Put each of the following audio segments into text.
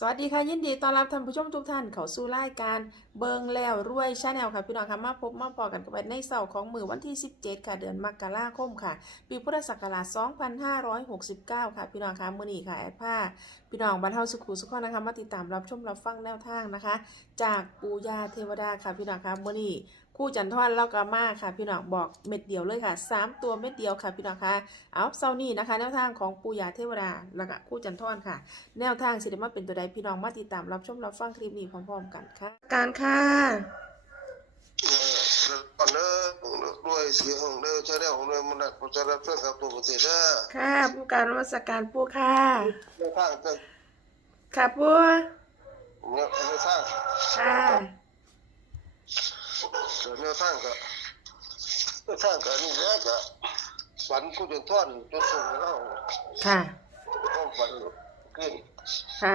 สวัสดีค่ะ ยินดีต้อนรับท่านผู้ชมทุกท่านเข้าสู่รายการเบิงแล้วรวยชาแนลค่ะพี่น้องค่ะมาพบมาพอกันกับในเสาร์ของมือวันที่ 17 ค่ะเดือนมกราคมค่ะ ปีพุทธศักราช 2569 ค่ะพี่น้องค่ะมือนี้ค่ะแอดผ้าพี่น้องบรรเทาสุขุสุขนะคะมาติดตามรับชมรับฟังแนวทางนะคะ จากปูยาเทวดาค่ะพี่น้องค่ะมือนี้ ครู่จันทร์แล้วก็มาค่ะ พี่น้องบอกเม็ดเดียวเลยค่ะสามตัวเม็ดเดียวค่ะพี่น้องค่ะเอาเสาร์นี้นะคะ แนวทางของปูยาเทวดาแล้วก็ครู่จันทร์ค่ะ แนวทางสิได้มาเป็นตัวใดพี่น้องมาติดตามรับชมรับฟังคลิปนี้พร้อมๆกันค่ะ การค่ะเออก่อนเด้อด้วยเสียงของเด้อชาแนลของเด้อมันนักประชารัฐเพื่อนกับตัวประเทศเด้อค่ะผู้การนมัสการผู้ค่ะในทางจะค่ะผู้เนี่ยในทางค่ะ ในทางก็ในทางก็นี่แหละก็ฝันผู้จนท่อนจนส่งเราค่ะ ต้องฝันขึ้นค่ะ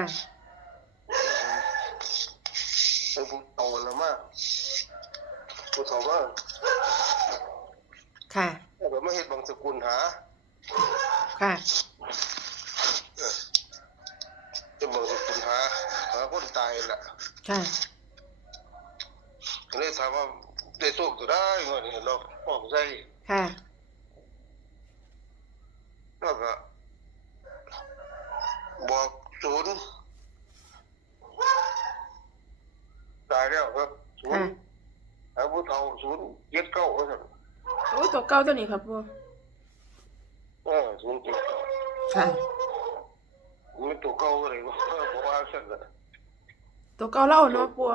ไปผู้โตแล้วมากผู้โตมากค่ะ แต่ก็ไม่เห็นบางสกุลหาค่ะเออจะบางสกุลหาหาคนตายแหละค่ะ เลยถามว่า ได้โชคจะได้เงินเห็นเราห้องใจค่ะแล้วก็บอกศูนย์ตายแล้วครับศูนค่ะย์อาวุธเท่าศูนย์เจ็ดเก้าครับโอ้ยตัวเก่าตัวนี้ครับผู้เออศูนย์เจ็ดเก้าค่ะมันตัวเก้าอะไรวะเออบอกว่าสั่นน่ะตัวเก่าเล่าเนาะผู้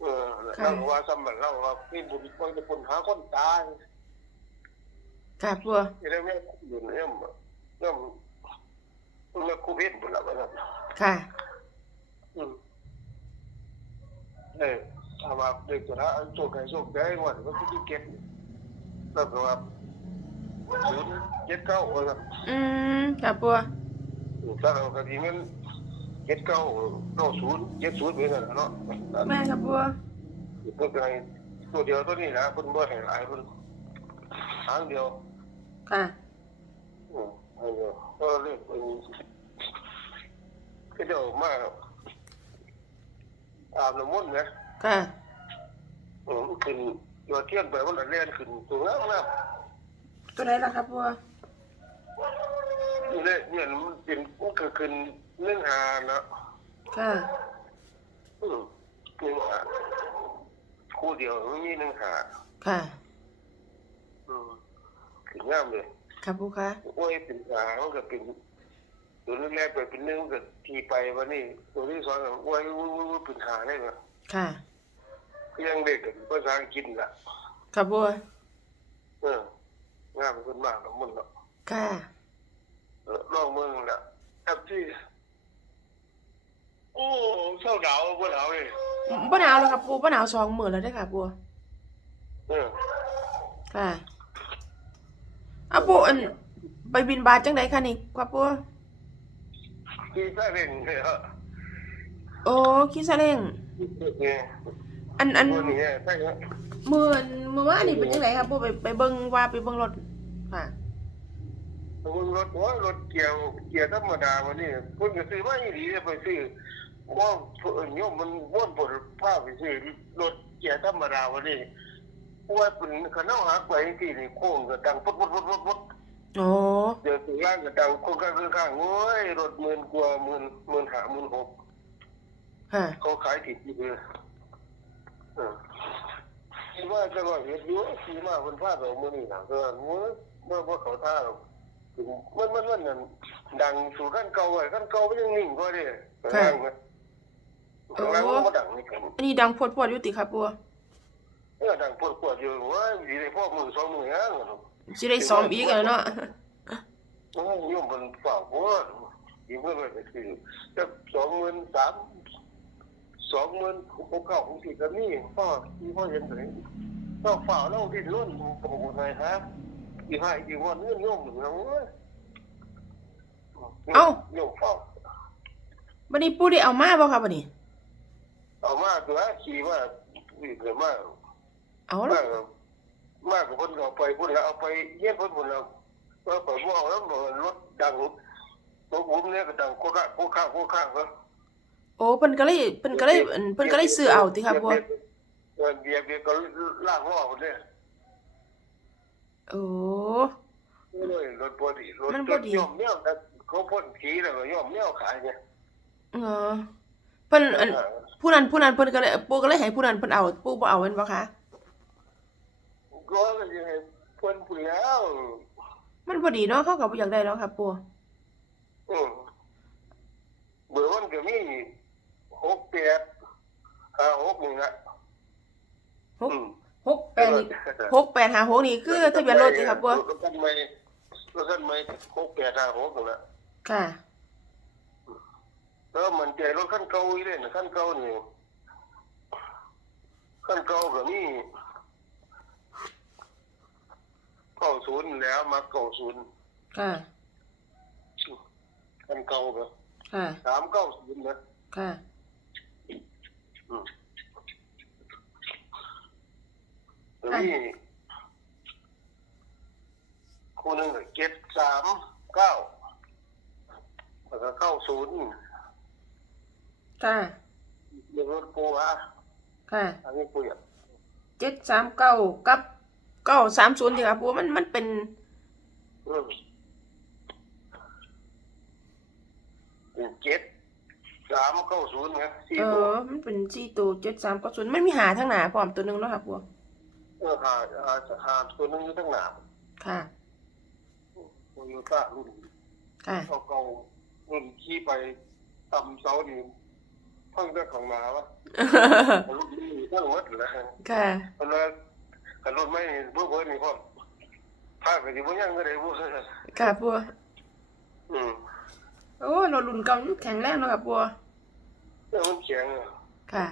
เออแล้วว่าซ้ำมันเล่าว่าพี่บุญคนจะคนหาคนตายค่ะผู้จะได้ไม่อยู่เนี่ยมันเนี่ยมันมาคูเพ็ดหมดแล้วนะครับค่ะ อืมเออถ้าว่าเด็กจะนะโชคใครโชคได้วันก็ที่เก็บแล้วก็ว่าศูนย์เจ็ดเก้าครับอืมค่ะผู้ถ้าเราคดีมัน เจ็ดเก้าเก้าศูนย์เจ็ดศูนย์เหมือนกันเนาะแม่ค่ะผู้เพื่อให้ตัวเดียวตัวนี้นะคนบ่ให้หลายคนทางเดียวค่ะอืมทางเดียวก็เรียกเป็นก็เดี๋ยวมาอาบน้ำมนต์นะค่ะอืมขึ้นยอดเทียนไปมันละเล่นขึ้นตัวงามงามตัวไหนล่ะครับผู้ นี่เนี่ยเนี่ยมันเป็นมันก็ขึ้นเรื่องหานะค่ะอืมหนึ่งหาคู่เดียวไม่มีหนึ่องหาค่ะ อืมขึ้นงามเลย ค่ะผู้ค่ะโอ้ยเป็นหามันก็เป็นตัวแรกไปเป็นหนึ่องก็ทีไปวันนี้ตัวที่สองก็โอ้ยวุ้ยวุ้ยวุ้ยเป็นหาได้ไหมค่ะก็ยังเด็กกันภาษาอังกฤษล่ะค่ะผู้เอองามขึ้นมากแล้วมันเนาะค่ะ ลองเมืองละแอปที่โอ้เศร้าดาวบ่ดาวเลยป้าหนาวแล้วครับผู้ป้าหนาวสองหมื่นแล้วได้อค่ะผู้เออค่ะเอาผู้อันไปบินบาทจังไดคะนี่ครับผู้ที่แค่เร่งเนี่ยฮะโอ้คิดซะเร่งเนี่ยอันอันตัวนี้เนี่ยใช่ไหมมือมือว่านี่เป็นจังไดครับผู้ไปไปเบิ่งว่าไปเบิ่งรถค่ะ มึงรถว่ารถเกี่ยวเกี่ยวธรรมดาวันนี้คุณก็ซื้อมาอีหลีไปซื้อว่าเพิ่นโยมมันว่นผลผ้าไปซื้อรถเกี่ยวธรรมดาวันนี้ว่าเป็นขนาดหักไปที่นี่โค้งก็ดังปุ๊บปุ๊บปุ๊บปุ๊บปุ๊บโอ้เดี๋ยวถึงร้านก็ดังโค้งข้างข้างโอ้ยรถหมื่นกว่าหมื่นหมื่นห้าหมื่นหกค่ะเขาขายติดที่เดียวเออคิดว่าจะว่าเห็นอยู่ขี่มาบนผ้าเรามือนี่นะเออเมื่อเมื่อว่าเขาท่าเรา มันมันมันนั่นดังสู่ขั้นเก่าไว้ขั้นเก่ามันยังนิ่งก็ได้ข้างล่างนะข้างล่างมันก็ดังนี่กันอันนี้ดังพวดพวดๆอยู่ติครับผู้เออดังปวดปวดอยู่ว่าดีเลยพ่อมือสองมืออะสิได้ซ้อมอีกแล้วเนาะโอ้ยโยมมันฝ่าหัวอีกเมื่อไหร่จะคือจะสองหมื่นสามสองหมื่นหกเก้าหกสิบก็มีพ่อที่พ่อเห็นเลยก็ฝ่าเราดิ้นรุ่นโอ้โหไงฮะอีห้าอีวันนี้โยมเหมือนกันเว้ย โยมฝ่าบัดนี้ปู่ได้เอามาบ่ครับบัดนี้ เอามากตัวขี่มาวิ่งเลยมากเอามาแล้วกมากกับคนเอาไปพุ่นแล้วเอาไปเยี่ยมพุ่นพุ่นแล้วก็เปิดว่าแล้วรถดังรของผมเนี่ยก็ดังโคกะโคกะโคกะก็โอ้เพิ่นก็เลยเพิ่นก็เลยอั่นเพิ่นก็เลยซื้อเอาติค่ะบัวเออเบียร์เบียร์ก็ลากล้อคนเนี่ยโอ้เลยรถพอดีรถมันบ่ดีย่อมเนี่ยแต่ เขาพ่นผีแล้วก็ย่อมเนี่ยขายเนี่ยเออเพิ่นอันผู้นั้นผู้นั้นเพิ่นก็เลยปู่ก็เลยให้ผู้นั้นเพิ่นเอาปู่บ่เอาแม่นบ่คะก็จะให้เพิ่นผู้แล้ว มันพอดีเนาะเขาก็บ่อยากได้แล้วค่ะปู่อืมเบอร์มันก็มีหกแปดห้าหกนี่ละหกอืมหกแปดนี่หกแปดห้าหกนี่คือทะเบียนรถติค่ะปู่รถคันใหม่รถคันใหม่หกแปดห้าหกนั่นแหละ ค่ะ แล้วมันใจรถคันเก่าอีเด่นคันเก่านี่คันเก่าก็มีเก้าศูนย์แล้วมาเก้าศูนย์ค่ะคันเก่าก็ค่ะ สามเก้าศูนย์นะค่ะอืมแล้วนี่คู่หนึ่งก็เจ็ดสามเก้า แล้วก็เก้าศูนย์ค่ะเรียกรถปูฮะค่ะ อันนี้ปูอะเจ็ดสามเก้ากับเก้าสามศูนย์ติค่ะปู่มันมันเป็นอืมเจ็ดสามเก้าศูนย์ไงสี่เอตัวอมันเป็นสี่ตัวเจ็ดสามเก้าศูนย์มันมีหาทั้งหนาพร้อมตัวหนึงเนาะค่ะปู่เออหาหาหาตัวหนึงอยู่ทั้งหนามค่ะโตโยต้ารุ่นค่ะ เก่าๆ รุ่นขี่ไปต่ำเสานี่เพิ่งได้ของหนาวะรุ่นนี้ทั้งหมดเลยค่ะเพราะว่ากันรุ่นไม่เพื่อเพื่อนนี่พ่อถ้าไปที่พวกยังก็ได้พวกค่ะปู่อืมโอ้รถรุ่นเก่ามันแข็งแรงเนาะค่ะปู่เรื่องมันเขียงอะค่ะ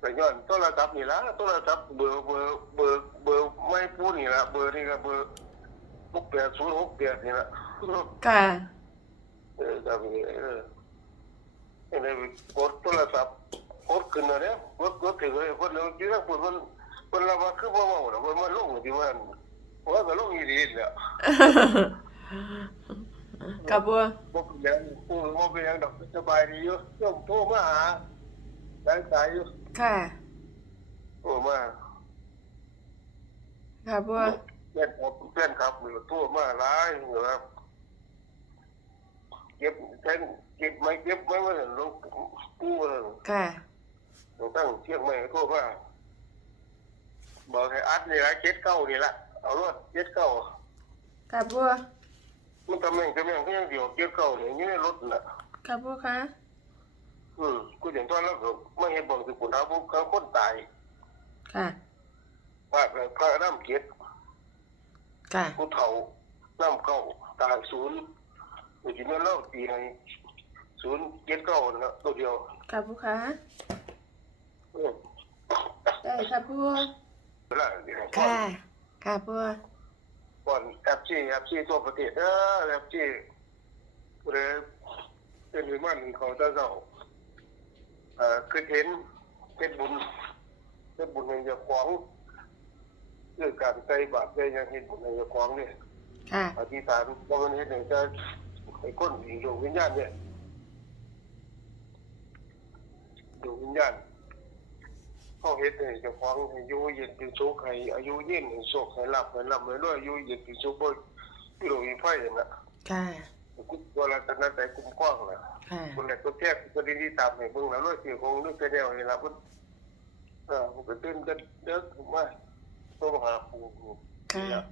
แต่ย้อนโทรศัพท์นี่ละโทรศัพท์เบอร์เบอร์เบอร์เบอร์ไม่พูดนี่ละเบอร์นี่ก็เบอร์หกแปดศูนย์หกแปดนี่ละค่ะเออ จำนี่เออเออกดโทรศัพท์กดขึ้นมาเนี่ยกดกดถึงเลยคนเราจีนั้นคนมันคนเราว่าคือบ่เมาหรอกคนมันลงที่ว่าว่าก็ลงอีดีเนี่ยค่ะปู่บ่เป็นหยังกูบ่เป็นหยังดอกสบายดีอยู่โยมโทรมาหาได้สายอยู่ค่ะโทรมาค่ะปู่เพื่อนครับเพื่อนครับหรือโทรมาหลายนะครับ เก็บแทนเก็บไม่เก็บไม่ว่าลงกูเลยค่ะตั้งเที่ยงไม่โทรมาบอกให้อัดนี่ละเจ็ดเก้านี่ละเอารถเจ็ดเก้าค่ะปู่มันตำแหน่งตำแหน่งก็ยังเดียวเจ็ดเก้าเนี่ยอยู่ในรถน่ะค่ะปู่คะอืมกูอย่างตอนแล้วก็ไม่เห็นบอกสิคุณเอาพวกเขาคนตายค่ะว่าไปพระน้ำเจ็ดค่ะผู้เฒ่าน้ำเก้าตายศูนย์ กูจิมาเล่าตีให้ศูนย์เจ็ดเก้านะตัวเดียวค่ะปู่คะอืมได้ค่ะปู่เวลาเดี๋ยวค่ะ ค่ะปู่ก่อนแอปซีแอปซีตัวประเทศเออแอปซีเลยเป็นวิมันเขาจะเจ้าเอ่อคือเห็นเป็นบุญเป็นบุญในเจ้าของคือการใส่บาตรใส่หยังเห็นบุญในเจ้าของเนี่ยค่ะอธิษฐานว่ามันเห็นอย่างจะ ไอ้คนอีกดวงวิญญาณเนี่ยดวงวิญญาณเขาเห็นเนี่ยเจ้าของให้อายุเย็นเป็นสุขให้อายุยืนให้โชคให้ลาภให้ลำให้รวยอายุเย็นเป็นสุขบ่ที่เรามีไฟอย่างนั้นค่ะกุศลรัตนใจคุ้มครองนะค่ะคนแรกตัวแทกตัวดีที่ตามให้เบิ่งแล้วรวยเสียคงนึกแต่แนวนี่ล่ะเพิ่นเออผมก็ตื่นกันเด้อผมว่าต้องหาปู่ปู่ค่ะ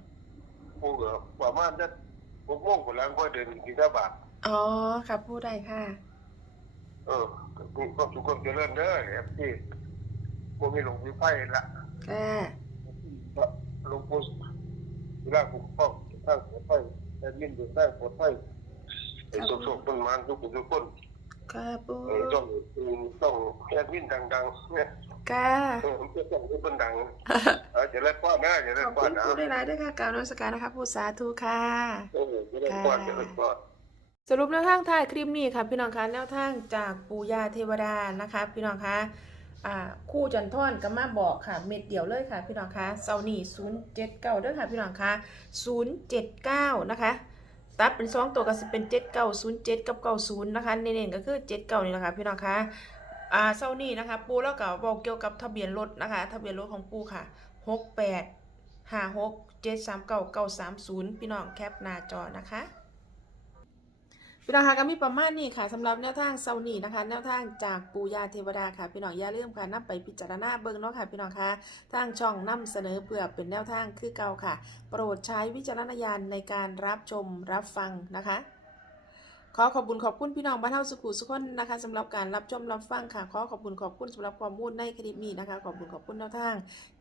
ปู่ก็ประมาณจะ หกโมงกว่าแล้วก็เดินกินข้าวบาทอ๋อค่ะปู่ได้ค่ะ เออมีความสุขความเจริญเด้อแอบที่บ่มีหลงมีไฟละค่ะหลวงปู่เวลาผมป้องทางปลอดภัยแต่ยินดีทางปลอดภัยไอ้สุขๆต้นไม้ทุกคนทุกคนค่ะปู่เออต้องต้องแอดมินดังๆเนี่ย ค่ะเออผมจะต้องให้คนดังเออจะเล่นป้อนนะจะขเล่นอบป้อคุนณนะปู่ได้หลายด้วยค่ะกล่าวนมัสการนะคะปู่สาธุค่ะ เออจะเล่นป้อนจะเล่นป้อน สรุปแนวทางท้ายคลิปนี้ค่ะพี่น้องคะแนวทางจากปู่ย่าเทวดานะคะพี่น้องคะอ่าคู่จันทอนก็มาบอกค่ะ เม็ดเดียวเลยค่ะ พี่น้องคะเซานี่079เด้อค่ะพี่น้องคะ079นะคะตัดเป็นสองตัวก็สิเป็นเจ็ดเก้าศูนย์เจ็ดกับเก้าศูนย์นะคะเน้นๆก็คือเจ็ดเก้านี่แหละค่ะพี่น้องคะ อ่าเศร้านี่นะคะ ปูแล้วก็บอกเกี่ยวกับทะเบียนรถนะคะ ทะเบียนรถของปูค่ะหกแปดห้าหกเจ็ดสามเก้าเก้าสามศูนย์พี่น้องแคปหน้าจอนะคะพี่น้องคะก็มีประมาณนี้ค่ะสำหรับแนวทางเซานี่นะคะแนวทางจากปูยาเทวดาค่ะพี่น้องอย่าลืมค่ะนำไปพิจารณาเบิ่งเนาะค่ะพี่น้องคะทางช่องนำเสนอเพื่อเป็นแนวทางคือเก่าค่ะ โปรดใช้วิจารณญาณในการรับชมรับฟังนะคะ ขอขอบคุณขอบคุณพี่น้องบ้านเฮาสุขุสุขคนนะคะสำหรับการรับชมรับฟังค่ะ ขอขอบคุณขอบคุณสำหรับความมุ่งในคลิปนี้นะคะ ขอบคุณขอบคุณแนวทาง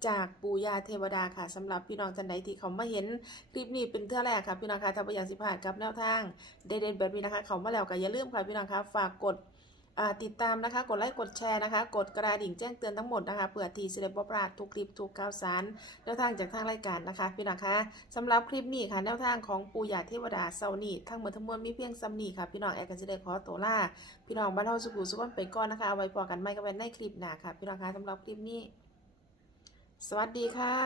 จากปูยาเทวดาค่ะสำหรับพี่น้องท่านใดที่เขามาเห็นคลิปนี้เป็นเทื่อแรกค่ะพี่น้องคะถ้าบ่อยากสิพลานกับแนวทางเด่นๆแบบนี้นะคะ เขามาแล้วก็อย่าลืมค่ะพี่น้องคะฝากกด ติดตามนะคะ กดไลค์กดแชร์นะคะ กดกระดิ่งแจ้งเตือนทั้งหมดนะคะเพื่อที่จะได้บ่พลาดทุกคลิปทุกข่าวสารแนวทางจากทางรายการนะคะพี่น้องคะสำหรับคลิปนี้ค่ะแนวทางของปูยาเทวดาเซานีทั้งหมดทั้งมวลมีเพียงซ้ำนี้ค่ะพี่น้องแอร์ก็จะได้ขอตัวลาพี่น้องบ้านเฮาสุขุสุขันไปก่อนนะคะเอาไว้พอกันไม่ก็เป็นในคลิปหน้าค่ะพี่น้องคะสำหรับคลิปนี้ สวัสดีค่ะ